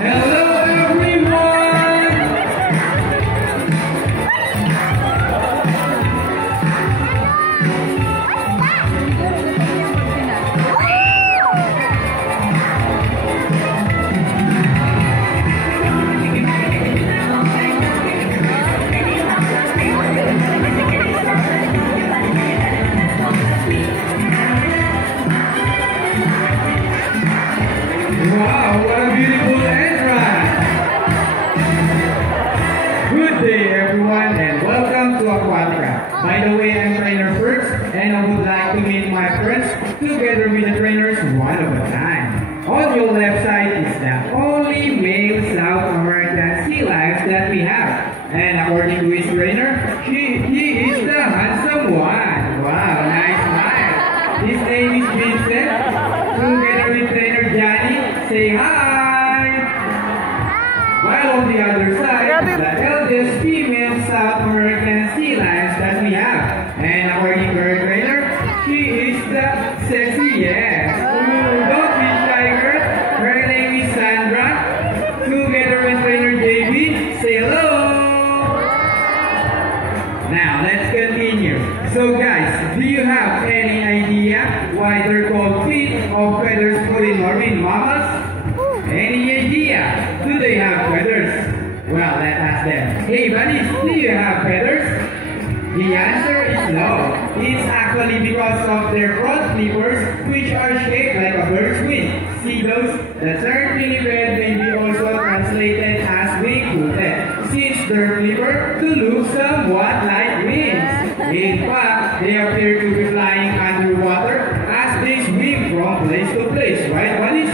Hello everyone! Wow, what a beautiful entrance! Good day everyone and welcome to Aquatica. By the way, I'm trainer first and I would like to meet my friends together with the trainers one at a time. On your left side is the only male South American sea lions that we have. And according to his trainer, he is the handsome one. Wow, nice smile. His name is Vincent. Together with trainer Johnny, say hi! While on the other side, the eldest female South American sea lions that we have. And according to her trainer, she is the sexiest. Don't be shy girl. Her name is Sandra. Together with trainer JB, say hello! Now, let's continue. So guys, do you have any idea why they're called feet of feathers for in marine mammals? Any idea? Do they have feathers? Well, let's ask them. Hey buddies, do you have feathers? The answer is no. It's actually because of their front flippers, which are shaped like a bird's wing. See those? The term filigree may be also translated as wing-footed, since their flipper to look somewhat like wings. In fact, they appear to be flying underwater as they swim from place to place, right buddies?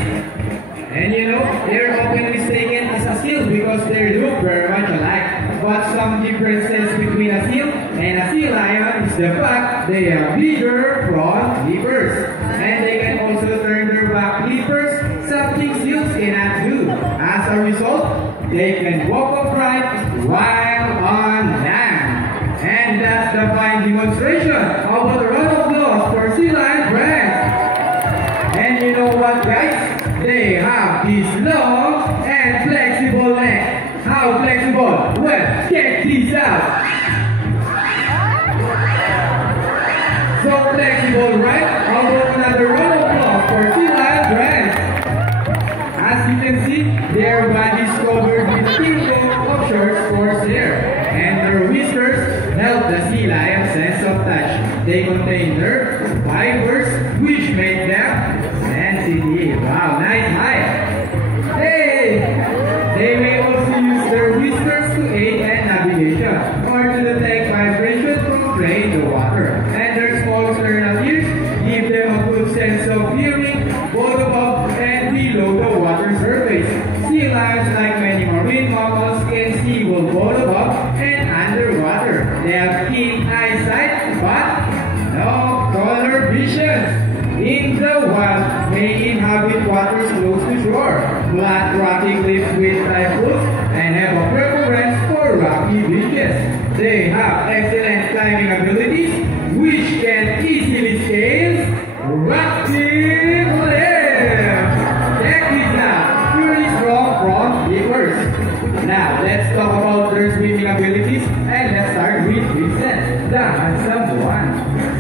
And you know, they're often mistaken as a seal because they look very much alike. But some differences between a seal and a sea lion is the fact they have bigger front flippers. And they can also turn their back flippers, something seals cannot do. As a result, they can walk upright while on land. And that's the fine demonstration of a round of applause for Sea Lion brand. And you know what guys? They have these long and flexible legs. How flexible? Well, check this out. So flexible, right? How about another round of applause for Sea Lion brand? As you can see, their bodies covered with thin coat of short coarse hair, and their whiskers help the sea lion sense of touch. They contain nerve fibers which make them sensitive. Wow, nice smile. Hey! They may also use their whiskers to aid in navigation or to detect vibration from prey in the water. And their small external ears give them a good sense of hearing both above and below the water surface. Sea lions, like many marine mammals, can see both above and underwater. They have keen eyesight but no color vision. In the wild, they inhabit waters close to shore, flat rocky cliffs with typhoons, and have a preference for rocky beaches. They have excellent climbing abilities, which can easily scale rocky cliffs. Check this out, pretty strong front flippers. Now, let's talk about their swimming abilities, and let's start with Vincent, the handsome one.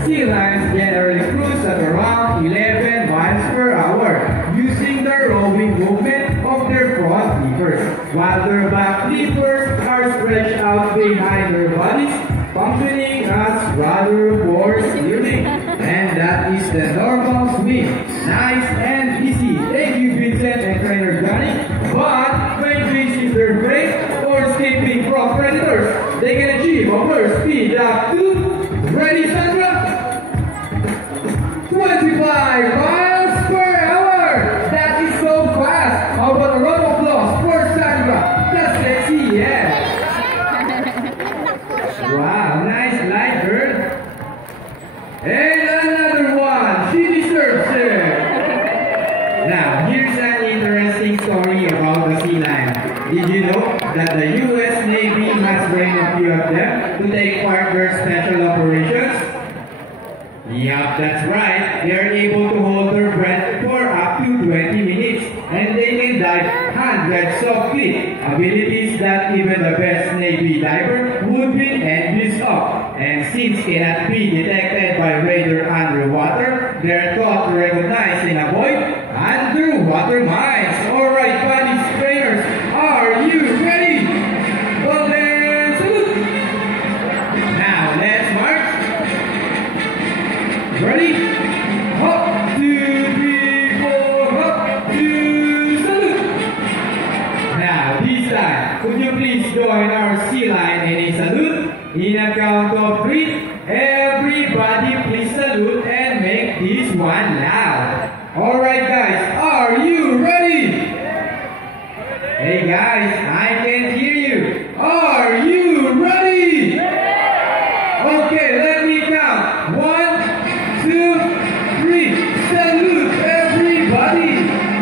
Sea lions generally cruise at around 11 miles per hour, using the rowing movement of their front flippers, while their back flippers are stretched out behind their bodies, functioning as rudder for steering. And that is the normal swim. Nice and easy. Thank you, Vincent and trainer Johnny. But when facing their prey or escaping from predators, they can achieve a burst speed up to, ready Sandra? 25 miles per hour! That is so fast! How about a round of applause for Sandra? That's sexy, yeah! Wow, nice light, girl! And another one! She deserves it! Now, here's an interesting story about the sea lion. Did you know that the US Navy has trained a few of them to take part in their special operations? Yup, that's right. They are able to hold their breath for up to 20 minutes and they can dive hundreds and soft feet, abilities that even the best Navy diver would be envious of. And since cannot be detected by radar underwater, they are taught to recognize and avoid underwater mines. Alright, bunnies trainers, are you ready? Well then, salute! Now let's march. Ready? Up, 2, 3, 4, up, 2, salute! Now this time, could you please join our sea lion in a salute? In a count of 3, everybody please salute and make this one loud. Alright guys, are you ready? Hey guys, I can hear you. Are you ready? Okay, let me count. 1, 2, 3. Salute everybody.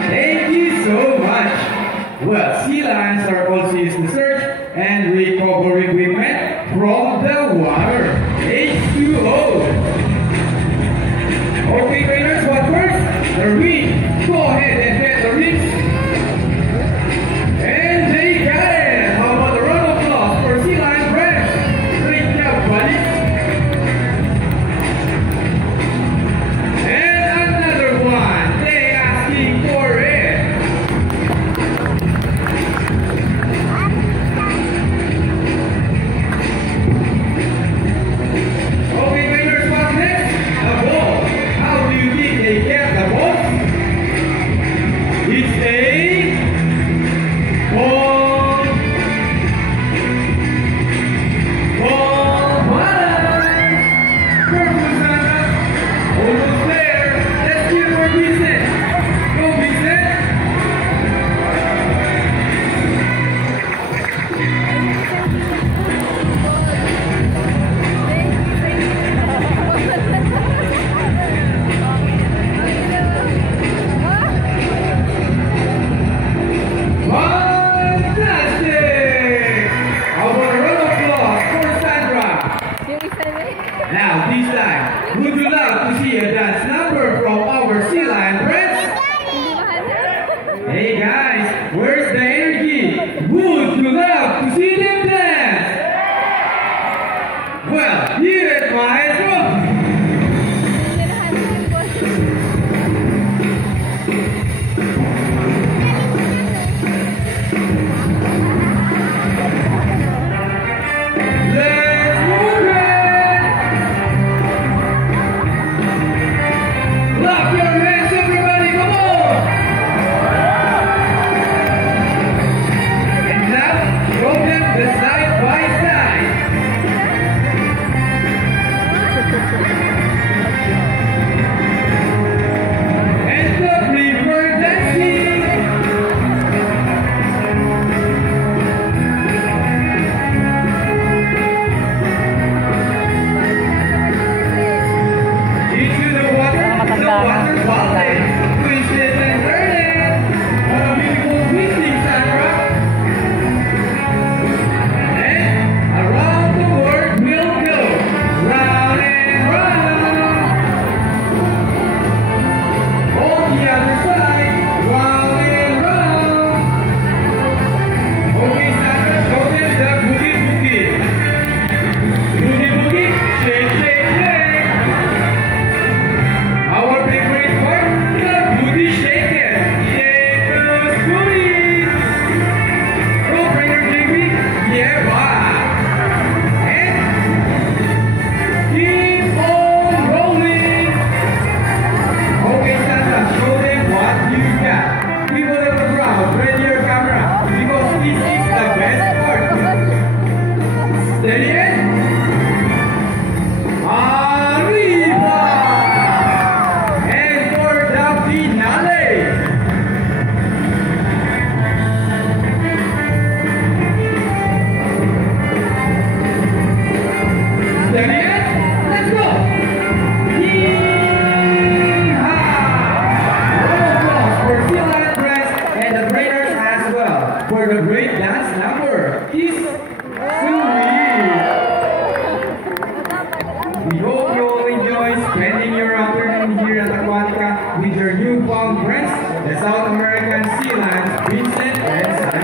Thank you so much. Well, sea lions are also used to search and recover equipment from the water. H2O. Okay, trainers, what first? The reef. Go ahead and get the reef. And they got it. How about a round of applause for Sea Lion Friends? Great job, buddy. And another one. They asking for it. Okay, trainers, what's next? The ball. How do you think they get the ball? It's a ball. Ball balance. Perfect, Sandra. Almost there. Let's give it for Vincent. Go, Vincent. Fantastic! How about a round of applause for Sandra? Now, this time, would you like to see a dance number from our Sea Lion friends? Hey guys, where's the energy? Would you love to see them dance? Well, here at Maestro. Let's move it! Clap your hands, everybody, come on! And now, throw them the side by side. And the river dancing. Into the water falling, twisted and turning. What a beautiful twisting, Sandra. And around the world we'll go, round and round. On the other side, round and round. Okay, Sandra, show them the boogie boogie. Boogie boogie, shake, shake, shake. Our favorite part, the booty shaker. Shake those booties. Go, trainer Jiggy. Yeah, wow. And keep on rolling. Okay, Sandra, show them what you got. People in the crowd, ready your camera because this is the best part. Steady it. Arriba! And for the finale! Steady it? Let's go! Yee-haw! Round of applause for Sea Lion Friends and the trainers as well for the great dance number. It's sweet! We hope you all enjoy spending your afternoon here at Aquatica with your newfound friends, the South American Sea Lions, Vincent and Sandra.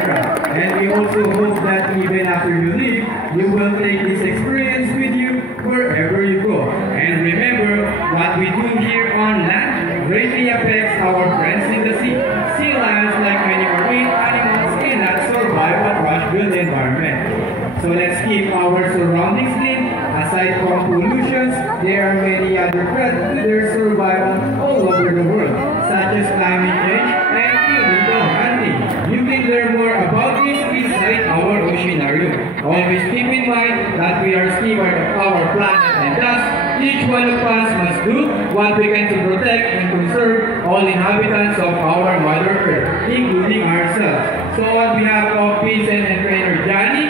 you will take this experience with you wherever you go. And remember, what we do here on land greatly affects our friends in the sea. Sea lions, like many marine animals, cannot survive a rush-built environment. So let's keep our surroundings clean. Aside from pollutions, there are many other threats to their survival all over the world, such as climate change and illegal hunting. You can learn more about this inside our oceanarium. Always keep in mind that we are stewards of our planet, and thus each one of us must do what we can to protect and conserve all inhabitants of our Mother Earth, including ourselves. So on behalf of Vincent and Trainer Johnny,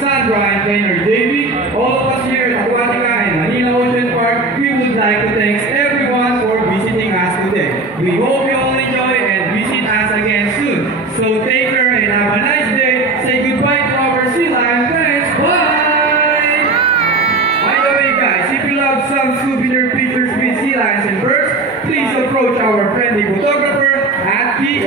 Sandra and Trainer Davey, all of us here at Aquatica and Manila Ocean Park, we would like to thank everyone for visiting us today. We hope you all enjoy and visit us again soon. So take care and have a nice day. Say goodbye to our sea lion friends. Bye! By the way guys, if you love some souvenir pictures with sea lions and birds, please approach our friendly photographer at the